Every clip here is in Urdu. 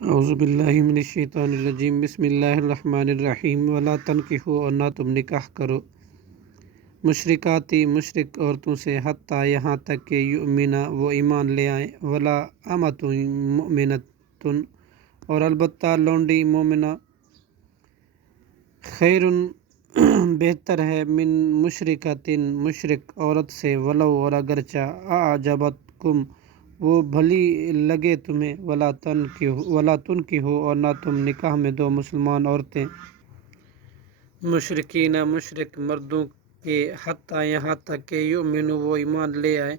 اعوذ باللہ من الشیطان الرجیم، بسم اللہ الرحمن الرحیم۔ ولا تنکحوا، اور نہ تم نکاح کرو، مشرکاتی مشرک عورتوں سے، حتیٰ یہاں تک کہ یؤمنا وہ ایمان لے آئیں، ولا امۃ مؤمنۃ، اور البتہ لونڈی مومنہ، خیر بہتر ہے، من مشرکۃ مشرک عورت سے، ولو اور اگرچہ اعجبتکم وہ بھلی لگے تمہیں، ولا تنکحوا، اور نہ تم نکاح میں دو مسلمان عورتیں مشرکین مشرک مردوں کے، حتیٰ یہاں تک کہ یؤمنوا وہ ایمان لے آئے،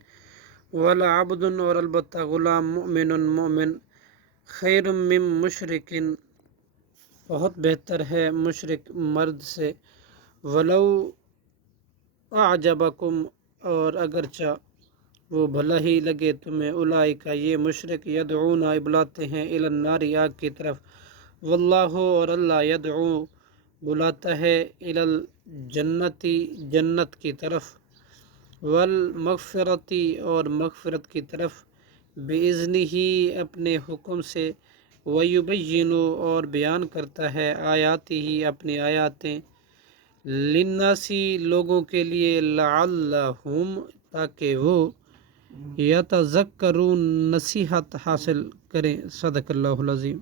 ولا عبد، اور البتہ غلام، مؤمن مومن، خیر من مشرک بہت بہتر ہے مشرک مرد سے، ولو اعجبکم، اور اگرچہ وہ بھلا ہی لگے تمہیں، اولئک یہ مشرک، یدعون بلاتے ہیں، الی النار آگ کی طرف، واللہ اور اللہ یدعو بلاتا ہے، الی الجنت جنت کی طرف، والمغفرۃ اور مغفرت کی طرف، باذنہ اپنے حکم سے، ویبین اور بیان کرتا ہے، آیاتہ اپنی آیاتیں، للناس لوگوں کے لیے، لعلہم تاکہ وہ یتذکرون نصیحت حاصل کریں۔ صدق اللہ العظیم۔